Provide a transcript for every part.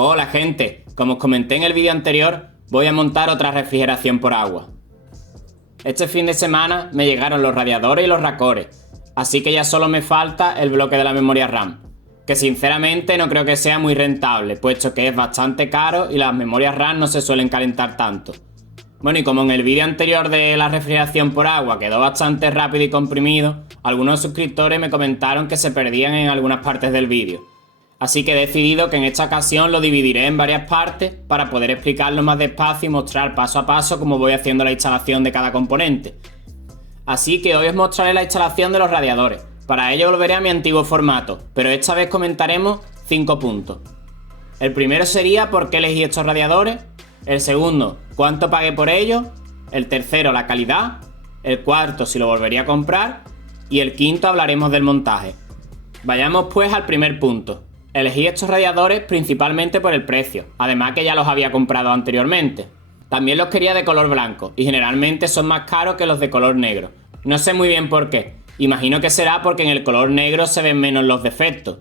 Hola gente, como os comenté en el vídeo anterior, voy a montar otra refrigeración por agua. Este fin de semana me llegaron los radiadores y los racores, así que ya solo me falta el bloque de la memoria RAM, que sinceramente no creo que sea muy rentable, puesto que es bastante caro y las memorias RAM no se suelen calentar tanto. Bueno, y como en el vídeo anterior de la refrigeración por agua quedó bastante rápido y comprimido, algunos suscriptores me comentaron que se perdían en algunas partes del vídeo. Así que he decidido que en esta ocasión lo dividiré en varias partes para poder explicarlo más despacio y mostrar paso a paso cómo voy haciendo la instalación de cada componente. Así que hoy os mostraré la instalación de los radiadores. Para ello volveré a mi antiguo formato, pero esta vez comentaremos 5 puntos. El primero sería por qué elegí estos radiadores. El segundo, cuánto pagué por ellos. El tercero, la calidad. El cuarto, si lo volvería a comprar. Y el quinto, hablaremos del montaje. Vayamos pues al primer punto. Elegí estos radiadores principalmente por el precio, además que ya los había comprado anteriormente. También los quería de color blanco y generalmente son más caros que los de color negro. No sé muy bien por qué, imagino que será porque en el color negro se ven menos los defectos.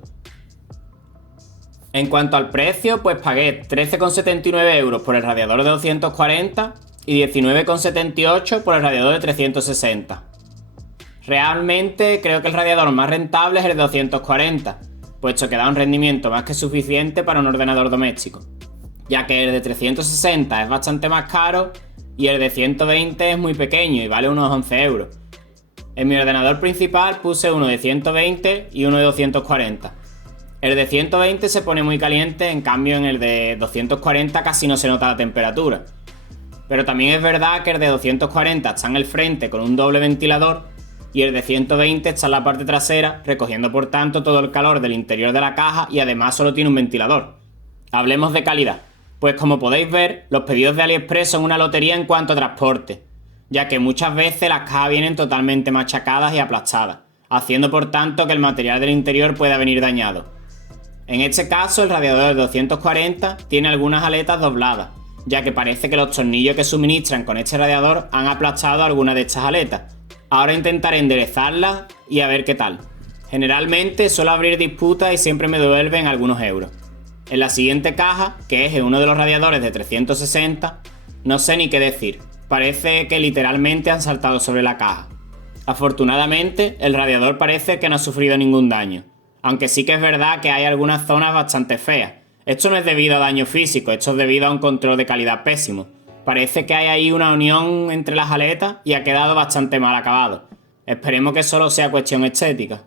En cuanto al precio, pues pagué 13,79 € por el radiador de 240 y 19,78 por el radiador de 360. Realmente creo que el radiador más rentable es el de 240, puesto que da un rendimiento más que suficiente para un ordenador doméstico, ya que el de 360 es bastante más caro y el de 120 es muy pequeño y vale unos 11 €. En mi ordenador principal puse uno de 120 y uno de 240. El de 120 se pone muy caliente, en cambio en el de 240 casi no se nota la temperatura. Pero también es verdad que el de 240 está en el frente con un doble ventilador y el de 120 está en la parte trasera, recogiendo por tanto todo el calor del interior de la caja y además solo tiene un ventilador. Hablemos de calidad, pues como podéis ver, los pedidos de AliExpress son una lotería en cuanto a transporte, ya que muchas veces las cajas vienen totalmente machacadas y aplastadas, haciendo por tanto que el material del interior pueda venir dañado. En este caso, el radiador de 240 tiene algunas aletas dobladas, ya que parece que los tornillos que suministran con este radiador han aplastado algunas de estas aletas. Ahora intentaré enderezarlas y a ver qué tal. Generalmente suelo abrir disputas y siempre me devuelven algunos euros. En la siguiente caja, que es uno de los radiadores de 360, no sé ni qué decir. Parece que literalmente han saltado sobre la caja. Afortunadamente, el radiador parece que no ha sufrido ningún daño, aunque sí que es verdad que hay algunas zonas bastante feas. Esto no es debido a daño físico, esto es debido a un control de calidad pésimo. Parece que hay ahí una unión entre las aletas y ha quedado bastante mal acabado. Esperemos que solo sea cuestión estética.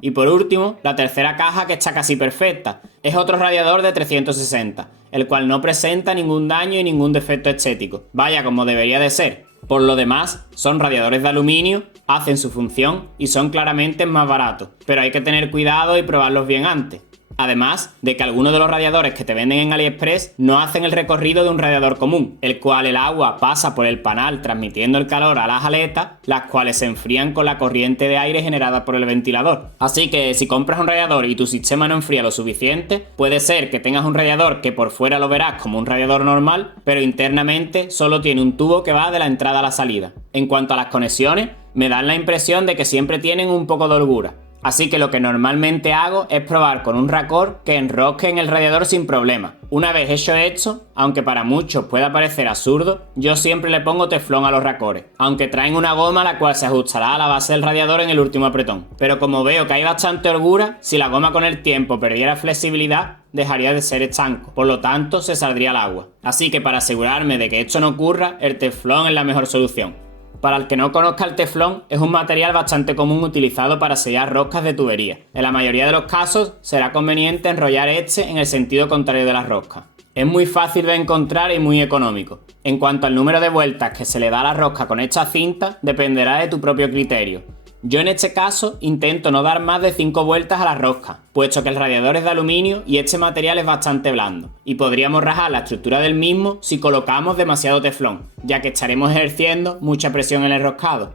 Y por último, la tercera caja, que está casi perfecta, es otro radiador de 360, el cual no presenta ningún daño y ningún defecto estético. Vaya, como debería de ser. Por lo demás, son radiadores de aluminio, hacen su función y son claramente más baratos, pero hay que tener cuidado y probarlos bien antes. Además de que algunos de los radiadores que te venden en AliExpress no hacen el recorrido de un radiador común, el cual el agua pasa por el panal transmitiendo el calor a las aletas, las cuales se enfrían con la corriente de aire generada por el ventilador. Así que si compras un radiador y tu sistema no enfría lo suficiente, puede ser que tengas un radiador que por fuera lo verás como un radiador normal, pero internamente solo tiene un tubo que va de la entrada a la salida. En cuanto a las conexiones, me dan la impresión de que siempre tienen un poco de holgura. Así que lo que normalmente hago es probar con un racor que enrosque en el radiador sin problema. Una vez hecho esto, aunque para muchos pueda parecer absurdo, yo siempre le pongo teflón a los racores, aunque traen una goma la cual se ajustará a la base del radiador en el último apretón. Pero como veo que hay bastante holgura, si la goma con el tiempo perdiera flexibilidad, dejaría de ser estanco, por lo tanto se saldría al agua. Así que para asegurarme de que esto no ocurra, el teflón es la mejor solución. Para el que no conozca el teflón, es un material bastante común utilizado para sellar roscas de tubería. En la mayoría de los casos será conveniente enrollar este en el sentido contrario de las roscas. Es muy fácil de encontrar y muy económico. En cuanto al número de vueltas que se le da a la rosca con esta cinta, dependerá de tu propio criterio. Yo en este caso intento no dar más de 5 vueltas a la rosca, puesto que el radiador es de aluminio y este material es bastante blando, y podríamos rajar la estructura del mismo si colocamos demasiado teflón, ya que estaremos ejerciendo mucha presión en el roscado.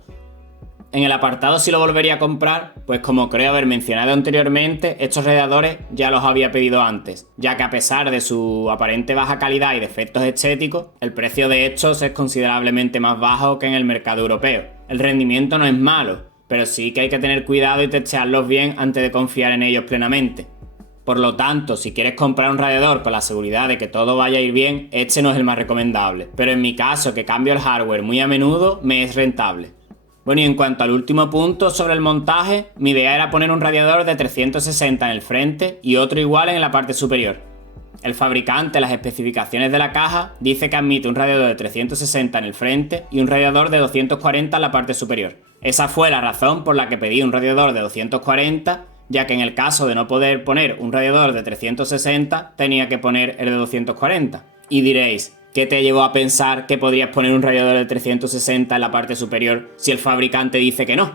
En el apartado si lo volvería a comprar, pues como creo haber mencionado anteriormente, estos radiadores ya los había pedido antes, ya que a pesar de su aparente baja calidad y defectos estéticos, el precio de estos es considerablemente más bajo que en el mercado europeo. El rendimiento no es malo, pero sí que hay que tener cuidado y testearlos bien antes de confiar en ellos plenamente. Por lo tanto, si quieres comprar un radiador con la seguridad de que todo vaya a ir bien, este no es el más recomendable. Pero en mi caso, que cambio el hardware muy a menudo, me es rentable. Bueno, y en cuanto al último punto sobre el montaje, mi idea era poner un radiador de 360 en el frente y otro igual en la parte superior. El fabricante, en las especificaciones de la caja, dice que admite un radiador de 360 en el frente y un radiador de 240 en la parte superior. Esa fue la razón por la que pedí un radiador de 240, ya que en el caso de no poder poner un radiador de 360, tenía que poner el de 240. Y diréis, ¿qué te llevó a pensar que podrías poner un radiador de 360 en la parte superior si el fabricante dice que no?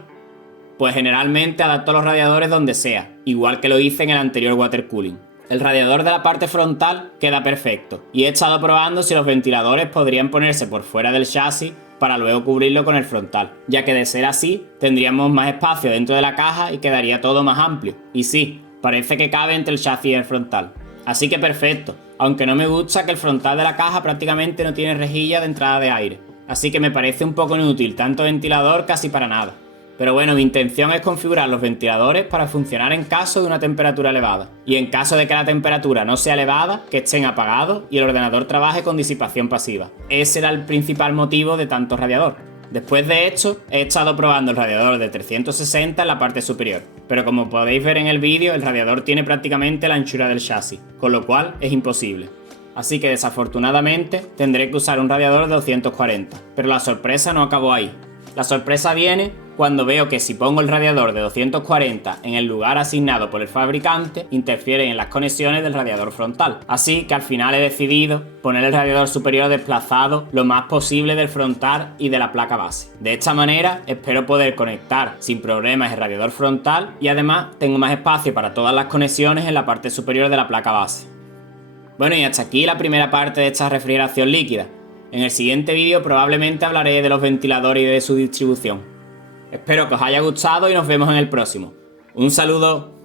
Pues generalmente adapto los radiadores donde sea, igual que lo hice en el anterior water cooling. El radiador de la parte frontal queda perfecto, y he estado probando si los ventiladores podrían ponerse por fuera del chasis para luego cubrirlo con el frontal, ya que de ser así tendríamos más espacio dentro de la caja y quedaría todo más amplio. Y sí, parece que cabe entre el chasis y el frontal. Así que perfecto, aunque no me gusta que el frontal de la caja prácticamente no tiene rejilla de entrada de aire, así que me parece un poco inútil tanto ventilador casi para nada. Pero bueno, mi intención es configurar los ventiladores para funcionar en caso de una temperatura elevada. Y en caso de que la temperatura no sea elevada, que estén apagados y el ordenador trabaje con disipación pasiva. Ese era el principal motivo de tanto radiador. Después de esto, he estado probando el radiador de 360 en la parte superior. Pero como podéis ver en el vídeo, el radiador tiene prácticamente la anchura del chasis, con lo cual es imposible. Así que desafortunadamente tendré que usar un radiador de 240. Pero la sorpresa no acabó ahí. La sorpresa viene cuando veo que si pongo el radiador de 240 en el lugar asignado por el fabricante, interfiere en las conexiones del radiador frontal. Así que al final he decidido poner el radiador superior desplazado lo más posible del frontal y de la placa base. De esta manera espero poder conectar sin problemas el radiador frontal y además tengo más espacio para todas las conexiones en la parte superior de la placa base. Bueno, y hasta aquí la primera parte de esta refrigeración líquida. En el siguiente vídeo probablemente hablaré de los ventiladores y de su distribución. Espero que os haya gustado y nos vemos en el próximo. Un saludo.